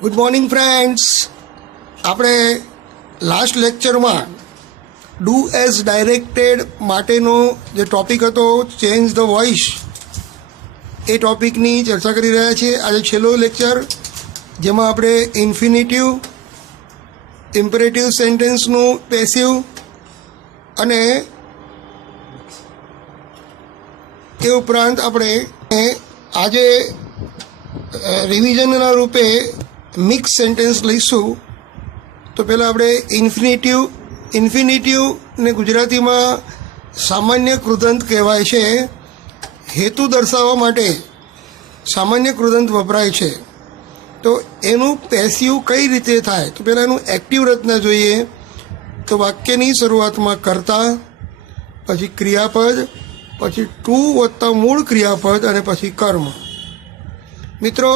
Good morning friends. આપણે last લેક્ચરમાં do as directed માટેનો જે ટૉપિક હતો ચેન્જ ધ વોઇસ, એ ટૉપિકની ચર્ચા કરી રહ્યા છીએ. આજે છેલ્લો લેક્ચર, જેમાં આપણે ઇન્ફિનિટિવ, ઇમ્પરેટિવ સેન્ટેન્સનું પેસિવ અને એ ઉપરાંત આપણે આજે રિવિઝનના રૂપે મિક્સ સેન્ટેન્સ લઈશું. તો પહેલાં આપણે ઇન્ફિનિટિવને ગુજરાતીમાં સામાન્ય કૃદંત કહેવાય છે. હેતુ દર્શાવવા માટે સામાન્ય કૃદંત વપરાય છે. તો એનું પેસિવ કઈ રીતે થાય? તો પહેલાં એનું એક્ટિવ રચના જોઈએ. તો વાક્યની શરૂઆતમાં કર્તા, પછી ક્રિયાપદ, પછી ટુ વત્તા મૂળ ક્રિયાપદ અને પછી કર્મ. મિત્રો,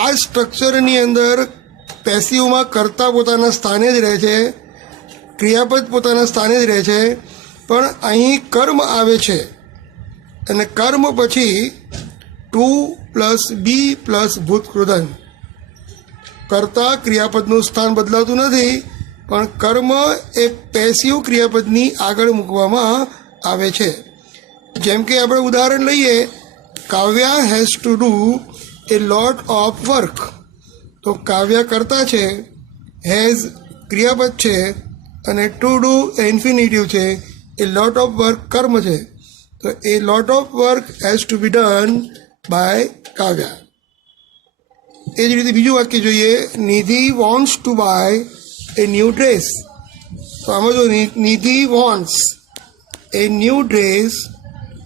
આ સ્ટ્રક્ચરની અંદર પેસિવમાં કર્તા પોતાના સ્થાને જ રહે છે, ક્રિયાપદ પોતાના સ્થાને જ રહે છે, પણ અહીં કર્મ આવે છે અને કર્મ પછી ટુ પ્લસ બી પ્લસ ભૂતકૃદંત. કર્તા ક્રિયાપદનું સ્થાન બદલાતું નથી, પણ કર્મ એ પેસિવ ક્રિયાપદની આગળ મૂકવામાં આવે છે. જેમ કે આપણે ઉદાહરણ લઈએ, Kavya has to do a lot of work. તો કાવ્યા કરતા છે, હેઝ ક્રિયાપદ છે અને ટુ ડુ ઇન્ફિનિટિવ છે, એ લોટ ઓફ વર્ક કર્મ છે. તો a lot of work has to be done by Kavya. એ જ રીતે બીજું વાક્ય જોઈએ, Nidhi wants to buy a new dress. તો આમાં જો Nidhi wants a new dress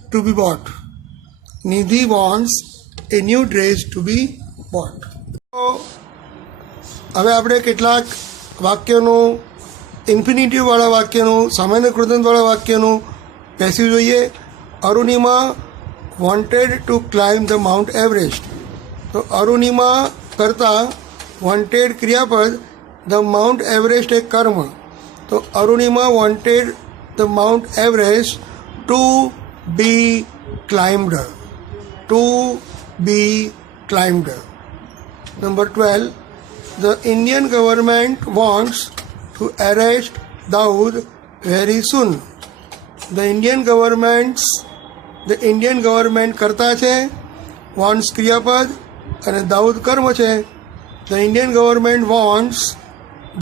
to be bought. Nidhi wants a new dress to be bought. તો હવે આપણે કેટલાક વાક્યોનું, ઇન્ફિનિટિવવાળા વાક્યનું, સામાન્ય કૃદંતવાળા વાક્યનું પેસિવ જોઈએ. Arunima wanted to climb the Mount Everest. તો અરુણિમા કરતાં વોન્ટેડ ક્રિયાપદ, ધ માઉન્ટ એવરેસ્ટ એ કર્મ. તો Arunima wanted the Mount Everest to be climbed. To be climbed. Number 12, the Indian government wants to arrest Dawood very soon. The Indian government કરતા છે, wants ક્રિયાપદ અને દાઉદ કર્મ છે. The Indian government wants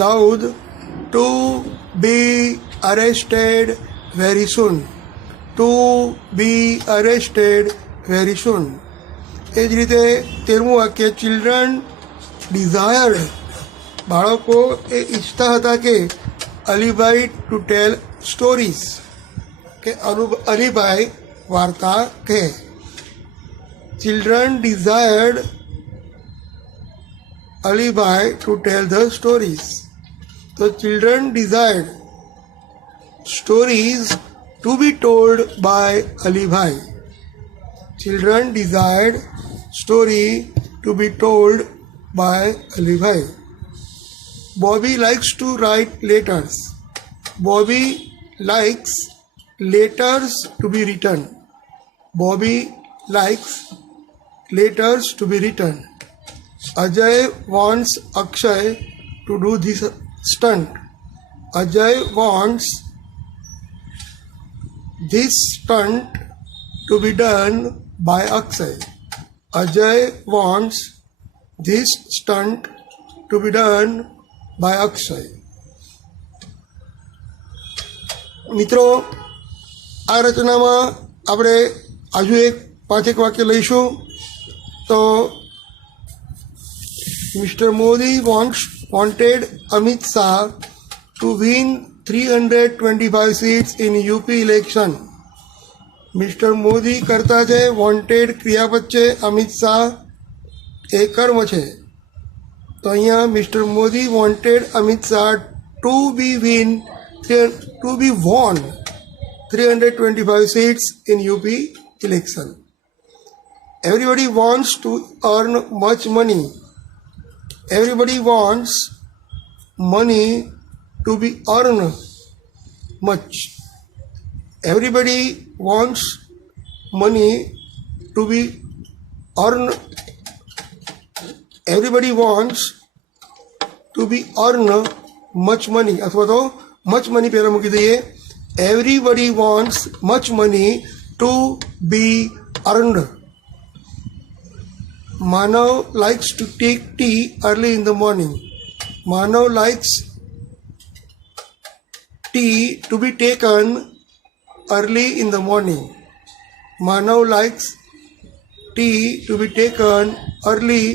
Dawood to be arrested very soon. To be arrested very soon. એ જ રીતે 13મું વાક્ય, children desired. બાળકો એ ઈચ્છતા હતા કે અલીભાઈ ટુ ટેલ સ્ટોરીઝ, કે અલીભાઈ વાર્તા કહે. Children desired Alibhai to tell the stories. તો children desired stories to be told by Alibhai. Children desired story to be told by Alibhai. Bobby likes to write letters. Bobby likes letters to be written. Bobby likes letters to be written. Ajay wants Akshay to do this stunt. Ajay wants this stunt to be done by Akshay. Ajay wants this stunt to be done by Akshay. મિત્રો, આ રચનામાં આપણે હજુ પાંચેક વાક્ય લઈશું. તો mister Modi wanted Amit Shah to win 325 seats in UP election. Mister Modi કરતા છે, વોન્ટેડ ક્રિયાપદ છે, અમિત શાહ એ કર્મ છે. તો અહીંયા mister Modi wanted Amit Shah to be won 325 seats in UP election. Everybody wants to earn much money. Everybody wants money to be earned much. Everybody wants money to be earned. Everybody wants to be earn much money, અથવા તો much money પહેલાં મૂકી દઈએ. Everybody wants much money to be earned. Manav likes to take tea early in the morning. Manav likes tea to be taken early in the morning. Manav likes tea to be taken early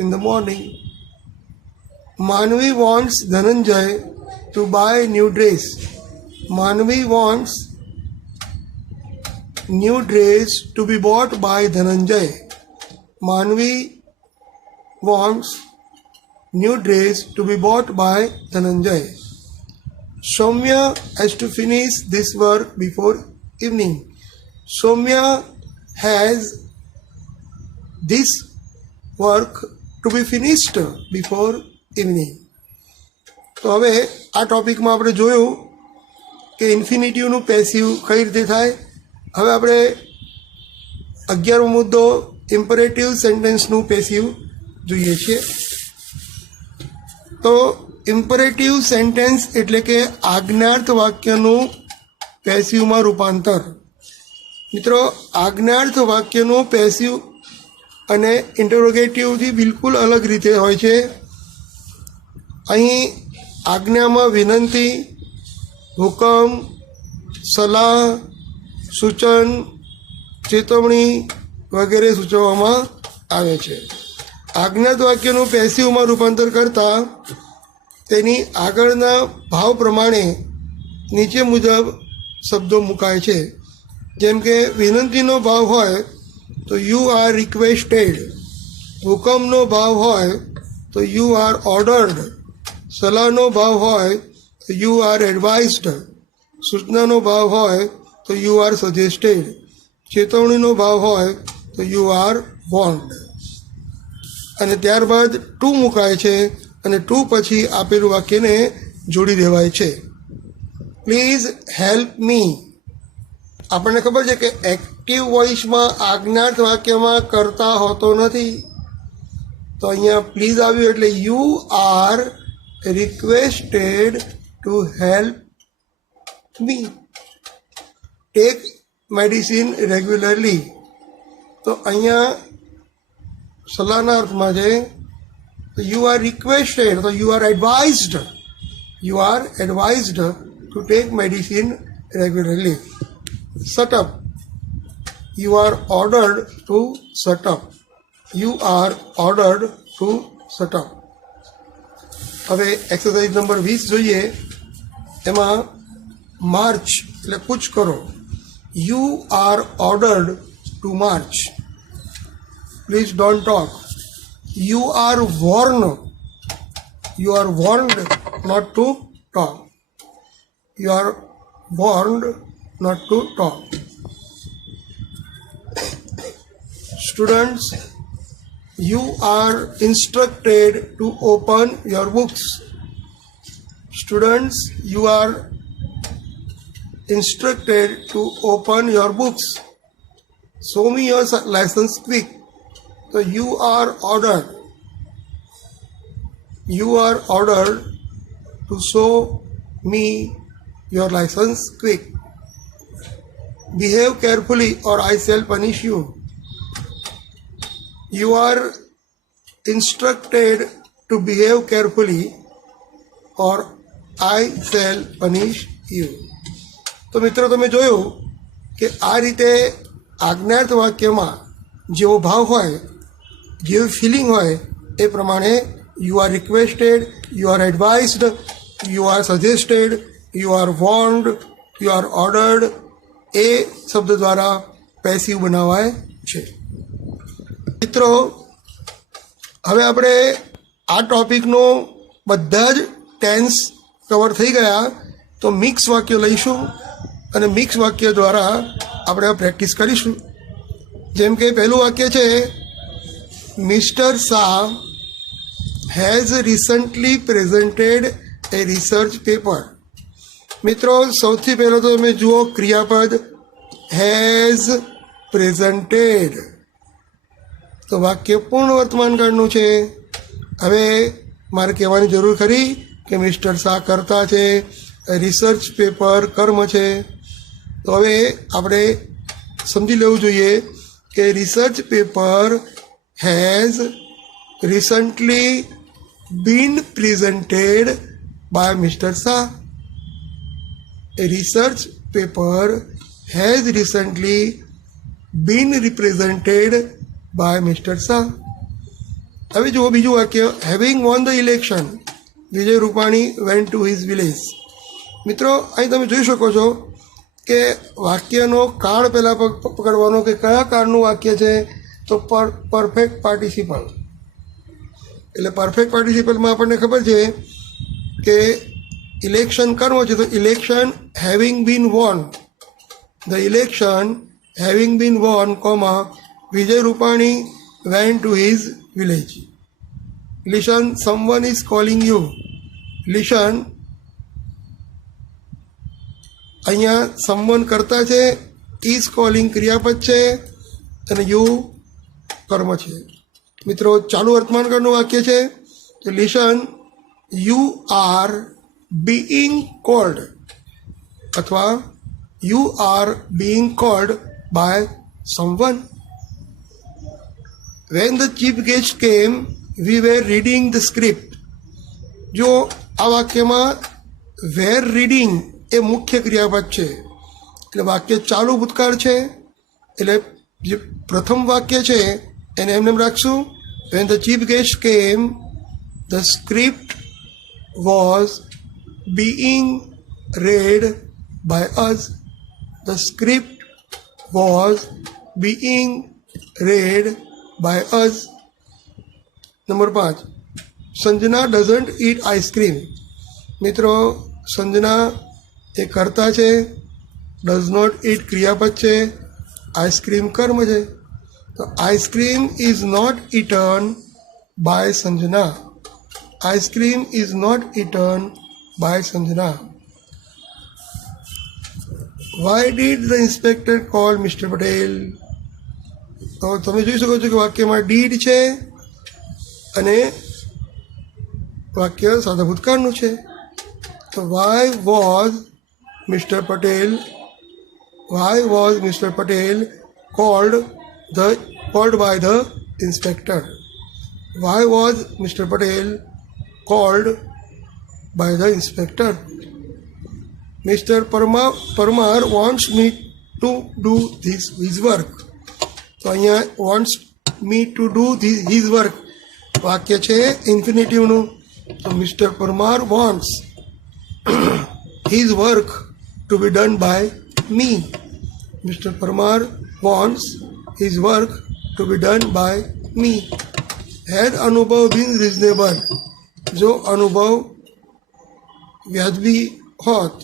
in the morning. Manvi wants Dhananjay to buy new dress. Manvi wants new dress to be bought by Dhananjay. Manvi wants new dress to be bought by Dhananjay. Soumya has to finish this work before evening. Soumya has this work to be finished before evening. તો હવે આ ટોપિકમાં આપણે જોયું કે ઇન્ફિનિટિવનું passive કઈ રીતે થાય. હવે આપણે 11મો મુદ્દો ઇમ્પરેટિવ સેન્ટેન્સનું પેસિવ જોઈએ છીએ. તો ઇમ્પરેટિવ સેન્ટેન્સ એટલે કે આજ્ઞાર્થ વાક્યનું પેસિવમાં રૂપાંતર. મિત્રો, આજ્ઞાર્થ વાક્યનું પેસિવ અને ઇન્ટરોગેટિવથી બિલકુલ અલગ રીતે હોય છે. અહીં આજ્ઞામાં વિનંતી, હુકમ, સલાહ, સૂચન, ચેતવણી વગેરે સૂચવવામાં આવે છે. આજ્ઞાર્થ વાક્યનું પેસિવમાં રૂપાંતર કરતાં તેની આગળના ભાવ પ્રમાણે નીચે મુજબ શબ્દો મુકાય છે. જેમ કે વિનંતીનો ભાવ હોય તો યુ આર રિક્વેસ્ટેડ, હુકમનો ભાવ હોય તો યુ આર ઓર્ડર્ડ, સલાહનો ભાવ હોય તો યુ આર એડવાઇઝડ, સૂચનાનો ભાવ હોય તો યુ આર સજેસ્ટેડ, ચેતવણીનો ભાવ હોય તો યુ આર વોર્ન્ડ. અને ત્યારબાદ ટુ મુકાય છે અને ટુ પછી આપેલું વાક્યને જોડી દેવાય છે. Please help me. આપણને ખબર છે કે એક્ટિવ વોઇસમાં આજ્ઞાર્થ વાક્યમાં કરતા હોતો નથી. તો અહીંયા પ્લીઝ આવ્યું એટલે you are requested to help me. Take medicine regularly. તો અહીંયા સલાહના અર્થમાં છે you are requested, so you are advised to take medicine regularly. Shut up. You are ordered to shut up. You are ordered to shut up. હવે exercise number 20 જોઈએ. એમાં March એટલે કૂચ કરો. You are ordered to march. Please don't talk. You are warned not to talk. You are warned not to talk. Students, you are instructed to open your books. Students, you are instructed to open your books. Show me your license quick. So you are ordered to show me your license quick. Behave carefully or I shall punish you. You are instructed to behave carefully or I shall punish you. તો મિત્રો, તમે જોયું કે આ રીતે આજ્ઞાર્થ વાક્યમાં જેવો ભાવ હોય, જેવી ફિલિંગ હોય એ પ્રમાણે you are requested, you are advised, you are suggested, you are warned, you are ordered એ શબ્દ દ્વારા પેસિવ બનાવાય છે. મિત્રો, હવે આપણે આ ટોપિકનો બધા જ ટેન્સ કવર થઈ ગયા. તો મિક્સ વાક્ય લઈશું અને મિક્સ વાક્ય દ્વારા આપણે પ્રેક્ટિસ કરીશું. જેમ કે પહેલું વાક્ય છે, mister Shah has recently presented A research paper. મિત્રો, સૌથી પહેલાં તો તમે જુઓ ક્રિયાપદ હેઝ પ્રેઝન્ટેડ. તો વાક્ય પૂર્ણ વર્તમાનકાળનું છે. હવે મારે કહેવાની જરૂર ખરી કે મિસ્ટર શાહ કરતા છે, રિસર્ચ પેપર કર્મ છે. તો હવે આપણે સમજી લેવું જોઈએ કે research paper has recently been presented by mister Shah. A research paper has recently been represented by Mr. Shah. હવે જુઓ બીજું વાક્ય, having von the election Vijay Rupani went to his village. મિત્રો અહીં તમે જોઈ શકો છો કે વાક્યનો કાળ પહેલાં પકડવાનો કે કયા કાળનું વાક્ય છે, તો પરફેક્ટ પાર્ટિસિપલ. એટલે પરફેક્ટ પાર્ટિસિપલમાં આપણને ખબર છે કે ઇલેક્શન કર્મ છે, તો election having been won, the election having been won comma Vijay Rupani went to his village. Listen, someone is calling you. Listen, અહીંયા સમવન કરતા છે, ઇઝ કોલિંગ ક્રિયાપદ છે અને યુ કર્મ છે. મિત્રો ચાલુ વર્તમાનકાળનું વાક્ય છે, તો listen, you are being called અથવા you are being called by someone. When the chief guest came, we were reading the script. જો આ વાક્યમાં વેર રીડિંગ એ મુખ્ય ક્રિયાપદ છે, એટલે વાક્ય ચાલુ ભૂતકાળ છે. એટલે જે પ્રથમ વાક્ય છે એને એમને રાખશું, when the chief guest came, the script was being read by us. The script was being read by us. Number 5, Sanjana doesn't eat ice cream. મિત્રો સંજના એ કરતા છે, ડઝ નોટ eat ક્રિયાપદ છે, આઈસ્ક્રીમ કર્મ છે. તો ice cream is not eaten by Sanjana. Ice cream is not eaten by Sanjana. Why did the inspector call Mr. Patel? તો તમે જોઈ શકો છો કે વાક્યમાં ડીડ છે અને વાક્ય સાદા ભૂતકાળનું છે. તો why was Mr. Patel called by the inspector? Why was Mr. Patel called by the inspector? Mr. Parmar wants me to do his work. તો અહીંયા wants me to do his work વાક્ય છે ઇન્ફિનિટિવનું. તો mister Parmar wants his work to be done by me. Mr. Parmar wants his work to be done by me. Had અનુભવ been reasonable, જો અનુભવ વ્યાજબી હોત,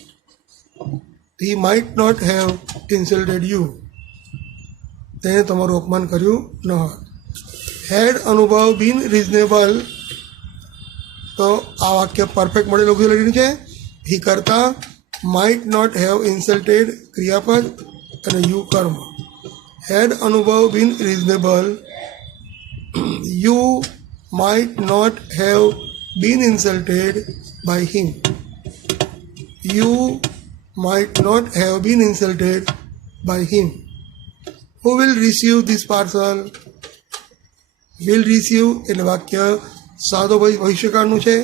he might not have insulted you, તેને તમારું અપમાન કર્યું ન હોત. હેડ અનુભવ બીન રિઝનેબલ, તો આ વાક્ય પરફેક્ટ મોડેલ ઓક્ઝિલરી છે. હી કરતા, માઇટ નોટ હેવ ઇન્સલ્ટેડ ક્રિયાપદ અને યુ કર્મ. હેડ અનુભવ been reasonable, you might not have been insulted by him. You might not have been insulted by him. Who will receive this parcel? Will receive એટલે વાક્ય સાદો ભવિષ્યકાળનું છે.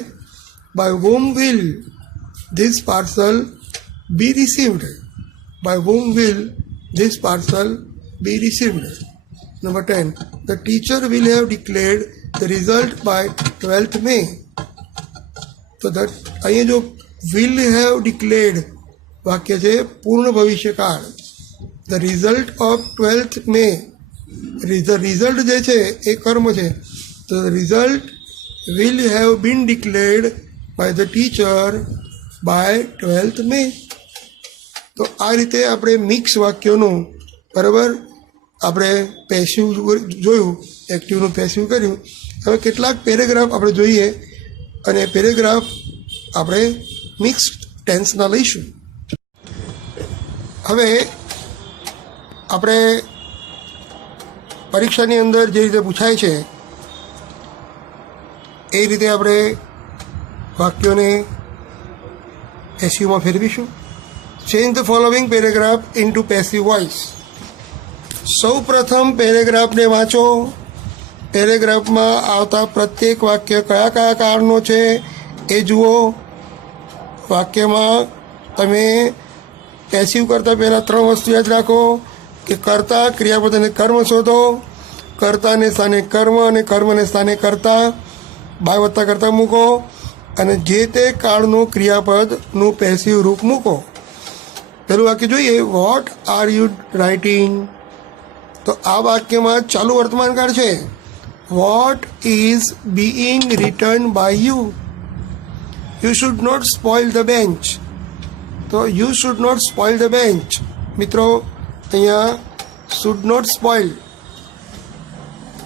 By whom will this parcel be received? By whom will this parcel be received? Number 10. The teacher will have declared the result by 12th May. તો અહીંયા જો will have declared વાક્ય છે પૂર્ણ ભવિષ્યકાળ. The result of 12th May, result જે છે એ કર્મ છે. તો result will have been declared by the teacher by 12th May. તો આ રીતે આપણે મિક્સ વાક્યોનું બરાબર આપણે પેસિવ જોયું, એક્ટિવનું પેસિવ કર્યું. હવે કેટલાક પેરેગ્રાફ આપણે જોઈએ અને પેરેગ્રાફ આપણે મિક્સ ટેન્સના લઈશું. હવે આપણે પરીક્ષાની અંદર જે રીતે પૂછાય છે એ રીતે આપણે વાક્યોને પેસિવમાં ફેરવીશું. Change the following paragraph into passive voice. સૌ પ્રથમ પેરેગ્રાફને વાંચો. પેરેગ્રાફમાં આવતા પ્રત્યેક વાક્ય કયા કયા કારણો છે એ જુઓ. વાક્યમાં તમે પેસિવ કરતાં પહેલાં 3 વસ્તુ યાદ રાખો કે કર્તા, ક્રિયાપદ અને કર્મ શોધો. કર્તાને સ્થાને કર્મ અને કર્મને સ્થાને કર્તા, બાય વત્તા કર્તા મૂકો અને જે તે કાળનું ક્રિયાપદનું પેસિવ રૂપ મૂકો. પહેલું વાક્ય જોઈએ, વોટ આર યુ રાઇટિંગ. તો આ વાક્યમાં ચાલુ વર્તમાન કાળ છે. What is being written by you. You should not spoil the bench. તો you should not spoil the bench. મિત્રો અહીંયા should not spoil.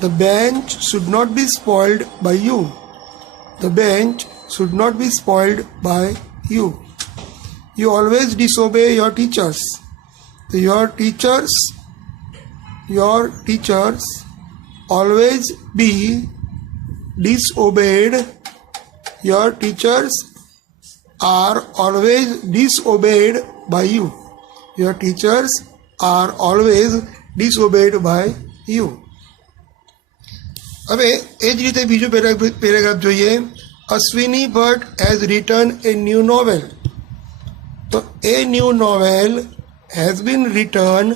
The bench should not be spoiled by you. The bench should not be spoiled by you. You always disobey your teachers. So your teachers always be disobeyed. Your teachers are always disobeyed by you. Your teachers are always disobeyed by you. હવે એ જ રીતે બીજું paragraph જોઈએ. Ashwini Bhatt has written a new novel. So a new novel has been written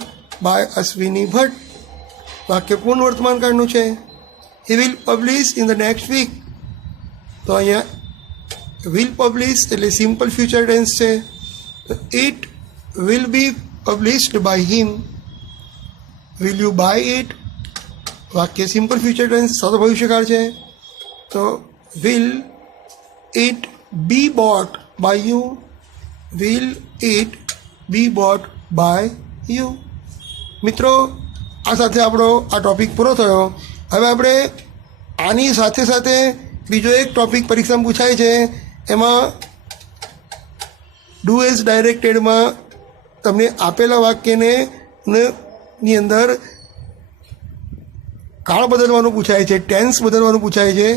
by Ashwini Bhatt. વાક્ય પૂર્ણ વર્તમાન કાળનું છે. He will publish in the next week. તો અહીંયા will publish એટલે સિમ્પલ ફ્યુચર ટેન્સ છે. It will be published by him. Will you buy it? વાક્ય simple future tense સાદો ભવિષ્યકાળ છે. તો will it be bought by you? Will it be bought by you? મિત્રો આ સાથે આપણો આ ટૉપિક પૂરો થયો. હવે આપણે આની સાથે સાથે બીજો એક ટૉપિક પરીક્ષામાં પૂછાય છે. એમાં ડુ એઝ ડાયરેક્ટેડમાં તમને આપેલા વાક્યને ની અંદર કાળ બદલવાનું પૂછાય છે, ટેન્સ બદલવાનું પૂછાય છે.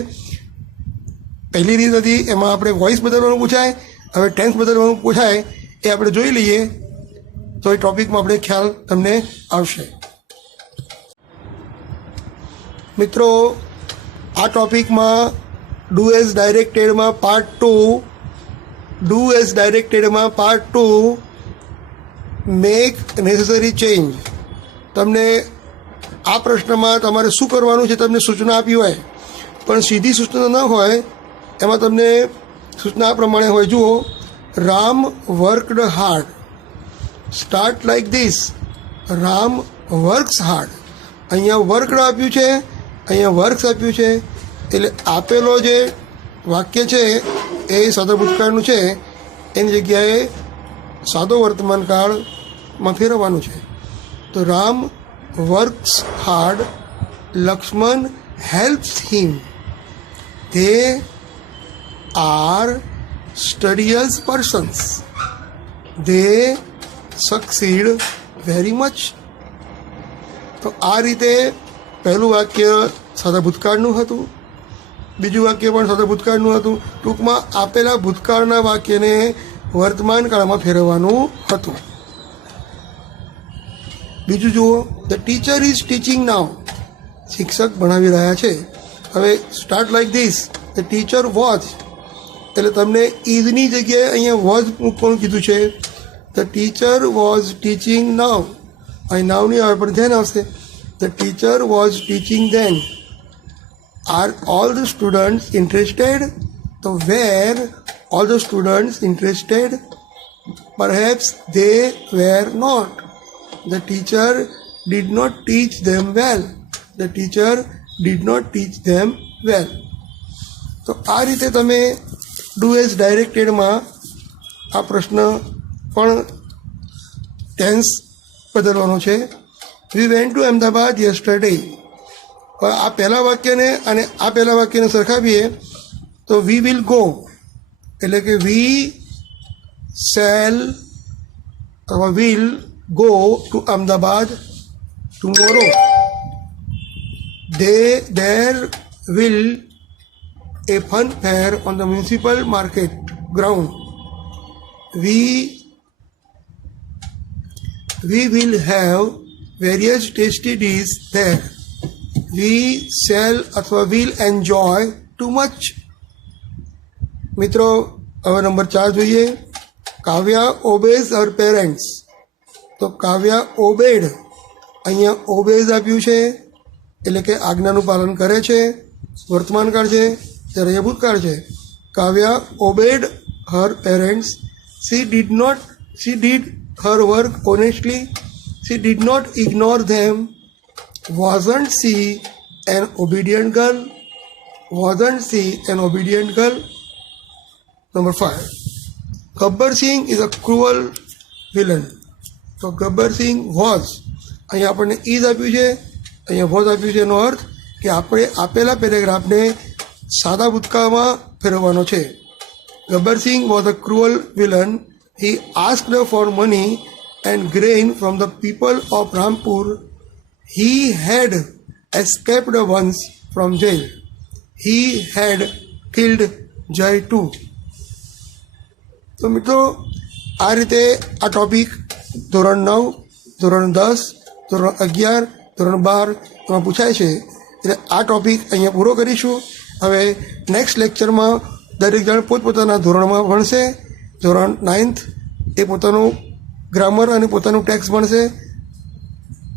પહેલી રીત હતી એમાં આપણે વોઇસ બદલવાનું પૂછાય. હવે ટેન્સ બદલવાનું પૂછાય એ આપણે જોઈ લઈએ તો એ ટૉપિકમાં આપણે ખ્યાલ તમને આવશે. મિત્રો આ ટૉપિકમાં ડુ એઝ ડાયરેક્ટેડમાં પાર્ટ 2 મેક નેસેસરી ચેન્જ. તમને આ પ્રશ્નમાં તમારે શું કરવાનું છે તમને સૂચના આપી હોય, પણ સીધી સૂચના ન હોય, એમાં તમને સૂચના પ્રમાણે હોય. જુઓ, Ram worked hard. Start like this. Ram works hard. અહીંયા વર્કડ આપ્યું છે, અહીંયા વર્ક્સ આપ્યું છે. એટલે આપેલો જે વાક્ય છે એ સાદો ભૂતકાળનું છે, એની જગ્યાએ સાદો વર્તમાન કાળમાં ફેરવવાનું છે. તો Ram works hard. Lakshman helps him. They are studious persons. They succeed very much. તો આ રીતે પહેલું વાક્ય સાદા ભૂતકાળનું હતું, બીજું વાક્ય પણ સાદા ભૂતકાળનું હતું. ટૂંકમાં આપેલા ભૂતકાળના વાક્યને વર્તમાન કાળમાં ફેરવવાનું હતું. બીજું જુઓ, the teacher is teaching now. શિક્ષક ભણાવી રહ્યા છે. હવે start like this. The teacher was. એટલે તમને ઇઝની જગ્યાએ અહીંયા વોઝ મૂકવાનું કીધું છે. The teacher was teaching now. અહીં નાવ નહીં આવે પણ ધેન આવશે. The teacher was teaching then. Are all the students interested? તો were all the students interested? Perhaps they were not. The teacher did not teach them well. The teacher did not teach them વેલ. તો આ રીતે તમે do as ડાયરેક્ટેડમાં આ પ્રશ્ન પણ tense બદલવાનો છે. We went to Ahmedabad yesterday. આ પહેલાં વાક્યને અને આ પહેલાં વાક્યને સરખાવીએ તો વી વિલ ગો એટલે કે we shall will go to Ahmedabad tomorrow. there will a fun fair on the municipal market ground. We will have various tasty dishes there. We shall અથવા will enjoy too much. મિત્રો હવે number 4 જોઈએ. કાવ્યા ઓબેઝ her parents. તો કાવ્યા ઓબેડ, અહીંયા ઓબેઝ આપ્યું છે એટલે કે આજ્ઞાનું પાલન કરે છે. વર્તમાનકાળ છે ત્યારે એ ભૂતકાળ છે. Kavya obeyed her parents. she did her work honestly. She did not ignore them. Wasn't she an obedient girl? Wasn't she an obedient girl? Number 5. Gabbar Singh is a cruel villain. તો ગબ્બર સિંહ વોઝ, અહીંયા આપણને is આપ્યું છે, અહીંયા was આપ્યું છે. એનો અર્થ કે આપણે આપેલા પેરેગ્રાફને સાદા ભૂતકાળમાં ફેરવવાનો છે. Gabbar Singh was a cruel villain. He asked for money and grain from the people of Rampur. He had escaped once from jail. He had killed Jai too. તો મિત્રો આ રીતે આ ટોપિક ધોરણ 9, ધોરણ 10, ધોરણ 11, ધોરણ 12 એમાં પૂછાય છે. એટલે આ ટોપિક અહીંયા પૂરો કરીશું. હવે નેક્સ્ટ લેક્ચરમાં દરેક જણ પોતપોતાના ધોરણમાં ભણશે. ધોરણ 9th એ પોતાનું ગ્રામર અને પોતાનું ટેક્સ ભણશે.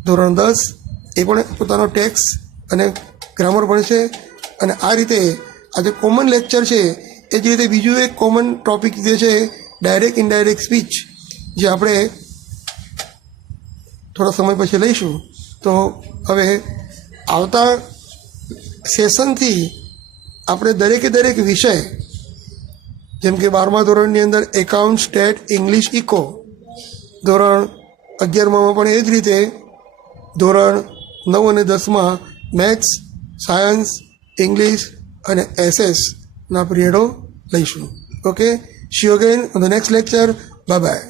ધોરણ 10 એ પણ પોતાનો ટેક્સ અને ગ્રામર ભણશે. અને આ રીતે આ જે કોમન લેક્ચર છે એ જ રીતે બીજું એક કોમન ટોપિક જે છે ડાયરેક્ટ ઇનડાયરેક્ટ સ્પીચ, જે આપણે થોડા સમય પછી લઈશું. તો હવે આવતા સેશનથી આપણે દરેક વિષય, જેમ કે 12મા ધોરણની અંદર એકાઉન્ટ, સ્ટેટ, ઇંગ્લિશ, ઇકો, ધોરણ 11માં પણ એ જ રીતે, ધોરણ 9 અને 10માં મેથ્સ, સાયન્સ, ઇંગ્લિશ અને એસએસના પિરિયડો લઈશું. Okay, C you again on the next lecture. Bye bye.